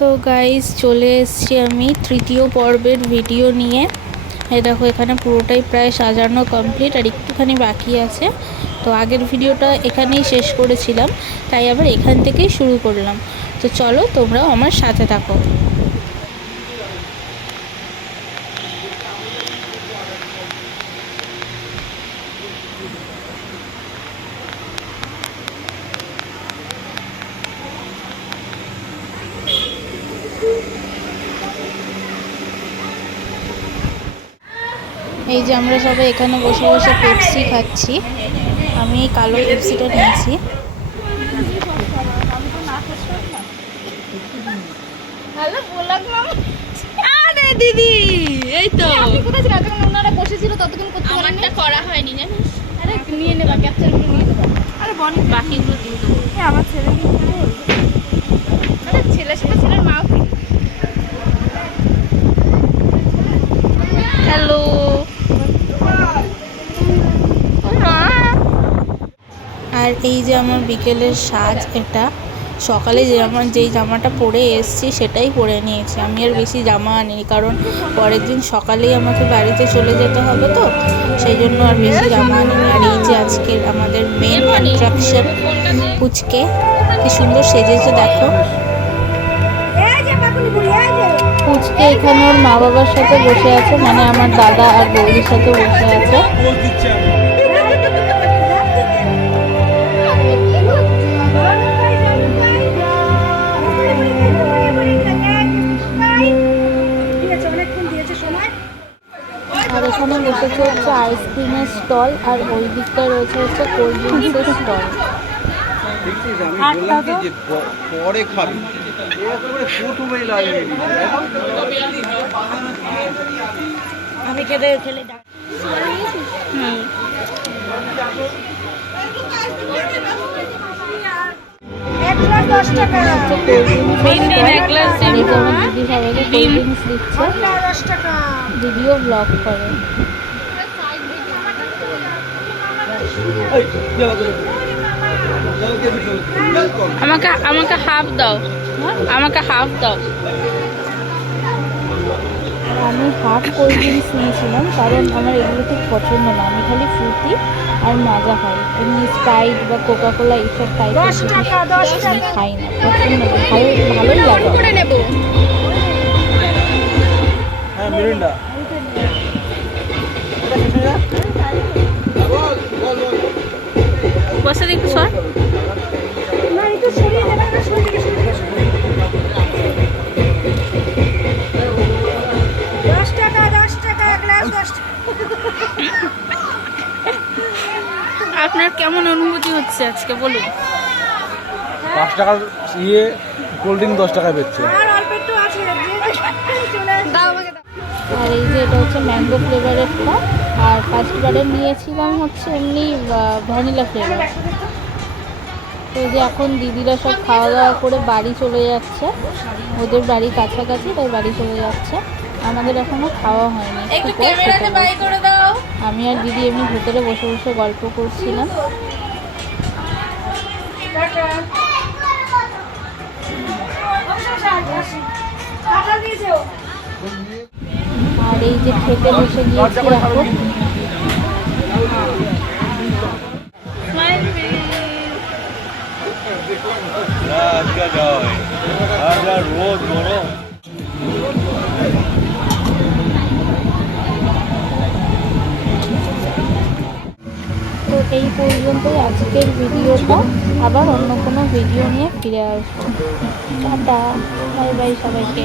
তো গাইস চলে এসছি আমি তৃতীয় পর্বের ভিডিও নিয়ে। এই দেখো, এখানে পুরোটাই প্রায় সাজানো কমপ্লিট আর একটুখানি বাকি আছে। তো আগের ভিডিওটা এখানেই শেষ করেছিলাম, তাই আবার এখান থেকেই শুরু করলাম। তো চলো, তোমরাও আমার সাথে থাকো। এই যে আমরা সবাই এখানে বসে বসে পেপসি খাচ্ছি। আমি কালো পেপসিটা নিয়েছি। আরে দিদি এই তো। আপনি কোথায় ছিলেন? ওনারা বসেছিল ততক্ষণ করতে আমারটা করা হয়নি জানিস? আরে নিয়ে নেবা ক্যাপচার করে নিয়ে নেবা আরে বনি বাকিগুলো দিয়ে দেবো। আমার ছেলে আর এই যে আমার বিকেলের সাজ এটা, সকালে যে আমার যেই জামাটা পরে এসেছি সেটাই পরে নিয়েছি। আমি আর বেশি জামা আনিনি, কারণ পরের দিন সকালেই আমাকে বাড়িতে চলে যেতে হবে তো, সেই জন্য আর বেশি জামা আনিনি। আর এই যে আজকের আমাদের মেন অ্যাট্রাকশন পুচকে, কি সুন্দর সেজেছে দেখো। পুচকে এখানে ওর মা বাবার সাথে বসে আছে মানে আমার দাদা আর বৌদির সাথে বসে আছে। বসেছে হচ্ছে আইসক্রিমের স্টল আর ওই দিকটায় রয়েছে হচ্ছে কোল্ড ড্রিঙ্কসের স্টল দেখছিস আমি বললাম কি যে প- পরে খাবি। একেবারে প্রথমেই লাগিয়ে দিবি আমি খেতে খেলে হুম দশ টাকা। তিন দিন এক গ্লাস আর এই যে আমার দিদি সবাইকে কোল্ড ড্রিঙ্কস দিচ্ছে দশ টাকা দিদিও ব্লগ করে আমাকে আমাকে হাফ দাও। আমাকে হাফ দাও। আমি হাফ কোল্ড ড্রিঙ্কস নিয়েছিলাম কারণ আমার এগুলো খুব পছন্দ না। আমি খালি ফ্রুটি আর মাজা খাই। এমনি স্প্রাইট বা কোকা কোলা এইসব টাইপের আমি খাই না। পছন্দ না। ভালো ভালোই লাগে। করে নেব। হ্যাঁ মিরিন্ডা। গ্লাস দশ টাকা। আপনার কেমন অনুভূতি হচ্ছে আজকে বলুন? পাঁচ টাকার ইয়ে কোল্ড ড্রিঙ্ক দশ টাকায় বেচছে। আর একটু এই যে এটা হচ্ছে ম্যাঙ্গো ফ্লেভারেরটা আর ফার্স্ট বারে নিয়েছিলাম হচ্ছে এমনি ভ্যানিলা ফ্লেভার তো যে এখন দিদিরা সব খাওয়া দাওয়া করে বাড়ি চলে যাচ্ছে। ওদের বাড়ি কাছাকাছি তাই বাড়ি চলে যাচ্ছে। আমাদের এখনও খাওয়া হয়নি। আমি আর দিদি এমনি ভেতরে বসে বসে গল্প করছিলাম। টাকা দিয়ে এই যে খেতে বসে গিয়েছি এখন। গরম তো এই পর্যন্তই আজকের ভিডিওটা। আবার অন্য কোনো ভিডিও নিয়ে ফিরে আসব। টাটা। বাই বাই সবাইকে।